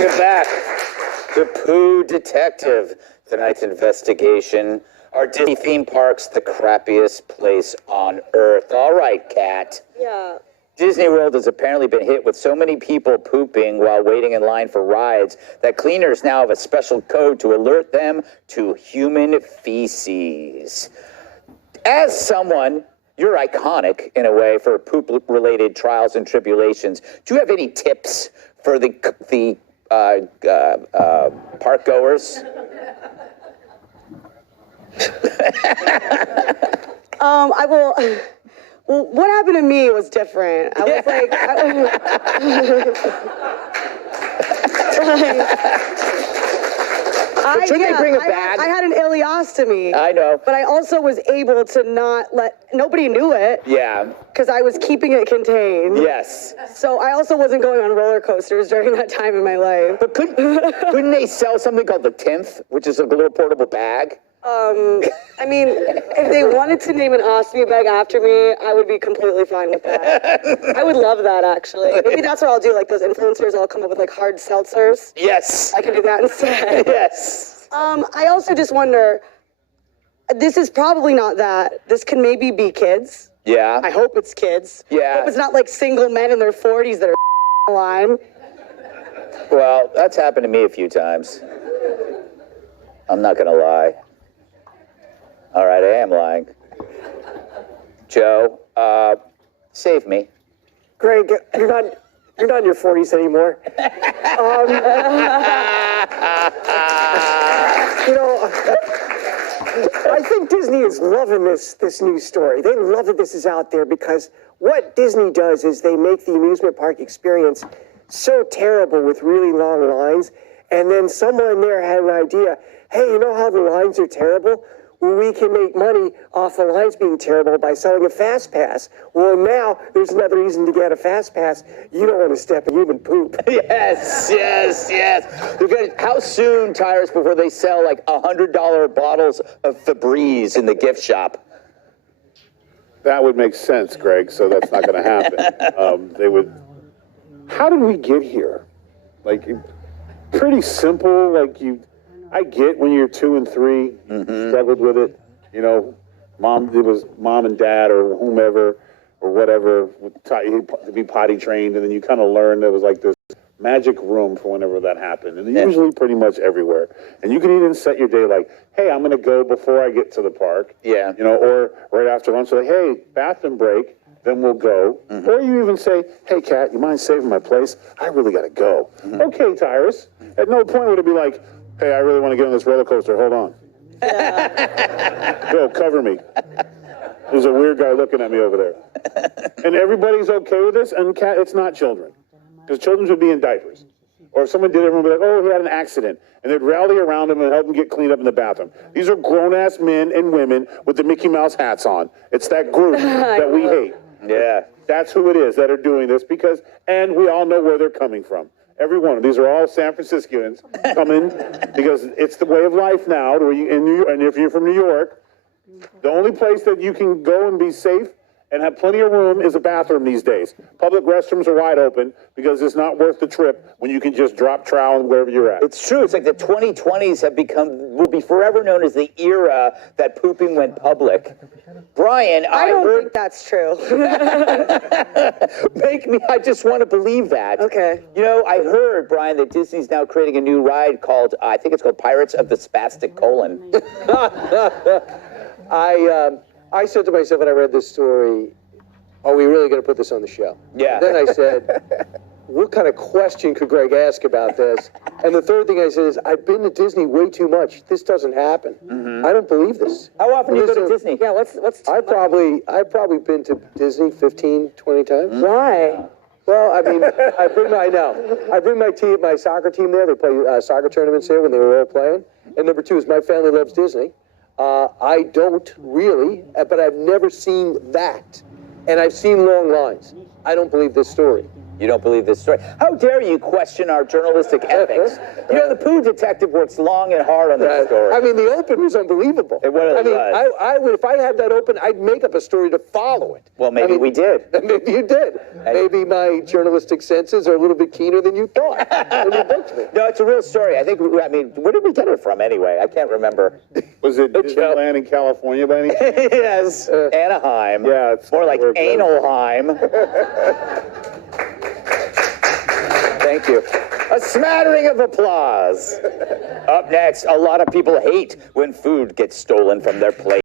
Welcome back to Pooh Detective. Tonight's investigation. Are Disney theme parks the crappiest place on earth? All right, Kat. Yeah. Disney World has apparently been hit with so many people pooping while waiting in line for rides that cleaners now have a special code to alert them to human feces. As someone, you're iconic in a way for poop-related trials and tribulations. Do you have any tips for the park goers? I will. Well, what happened to me was different. I was like, Should they bring a bag? I had an ileostomy. I know. But I also was able to not let, nobody knew it. Yeah. Because I was keeping it contained. Yes. So I also wasn't going on roller coasters during that time in my life. But couldn't they sell something called the 10th, which is like a little portable bag? I mean, if they wanted to name an ostomy bag after me, I would be completely fine with that. I would love that, actually. Maybe that's what I'll do. Like those influencers, I'll come up with like hard seltzers. Yes. I can do that instead. Yes. I also just wonder, this is probably not that. This can maybe be kids. Yeah. I hope it's kids. Yeah. I hope it's not like single men in their 40s that are line. Well, that's happened to me a few times. I'm not going to lie. All right, I am lying. Joe, save me. Greg, you're not in your 40s anymore. I think Disney is loving this news story. They love that this is out there because what Disney does is they make the amusement park experience so terrible with really long lines, and then someone there had an idea, hey, you know how the lines are terrible? Well, we can make money off the lines being terrible by selling a fast pass. Well, now there's another reason to get a fast pass. You don't want to step in human poop. Yes. How soon, Tyrus, before they sell like $100 bottles of Febreze in the gift shop? That would make sense, Greg, so that's not going to happen. How did we get here? Like, pretty simple, I get when you're 2 and 3, struggled with it, it was mom and dad or whomever or whatever to be potty trained, and then you kind of learn there was like this magic room for whenever that happened, and usually pretty much everywhere. And you can even set your day like, hey, I'm going to go before I get to the park, or right after lunch, like, hey, bathroom break, then we'll go. Or you even say, hey, Kat, you mind saving my place? I really got to go. Okay, Tyrus. At no point would it be like, hey, I really want to get on this roller coaster. Hold on. Bill, cover me. There's a weird guy looking at me over there. And everybody's okay with this, and it's not children. Because children would be in diapers. Or if someone did it, everyone would be like, oh, he had an accident. And they'd rally around him and help him get cleaned up in the bathroom. These are grown-ass men and women with the Mickey Mouse hats on. It's that group that we hate. Yeah. That's who it is that are doing this and we all know where they're coming from. Every one of these are all San Franciscans coming because it's the way of life now. And if you're from New York, the only place that you can go and be safe and have plenty of room is a bathroom these days. Public restrooms are wide open because it's not worth the trip when you can just drop trowel wherever you're at. It's true. It's like the 2020s will be forever known as the era that pooping went public. Brian, I don't think that's true. I just want to believe that. Okay. I heard, Brian, that Disney's now creating a new ride called, I think it's called Pirates of the Spastic Colon. I said to myself when I read this story, are we really going to put this on the show? Yeah. Then I said, what kind of question could Greg ask about this? And the third thing I said is, I've been to Disney way too much. This doesn't happen. I don't believe this. How often do you go to Disney? Yeah, what's I've probably been to Disney 15, 20 times. Why? Well, I mean, I bring my soccer team there. They play soccer tournaments there when they were all playing. And number two is my family loves Disney. I don't really, but I've never seen that. And I've seen long lines. I don't believe this story. You don't believe this story? How dare you question our journalistic ethics? You know, the poo detective works long and hard on this story. I mean, the open was unbelievable. It really I mean, was. I would, if I had that open, I'd make up a story to follow it. Well, maybe we did. Maybe you did. Maybe my journalistic senses are a little bit keener than you thought when you booked me. No, it's a real story. I mean, where did we get it from anyway? I can't remember. Was it Disneyland in California by any chance? Yes, Anaheim. Yeah, it's more like Analheim. Thank you. A smattering of applause. Up next, a lot of people hate when food gets stolen from their plate.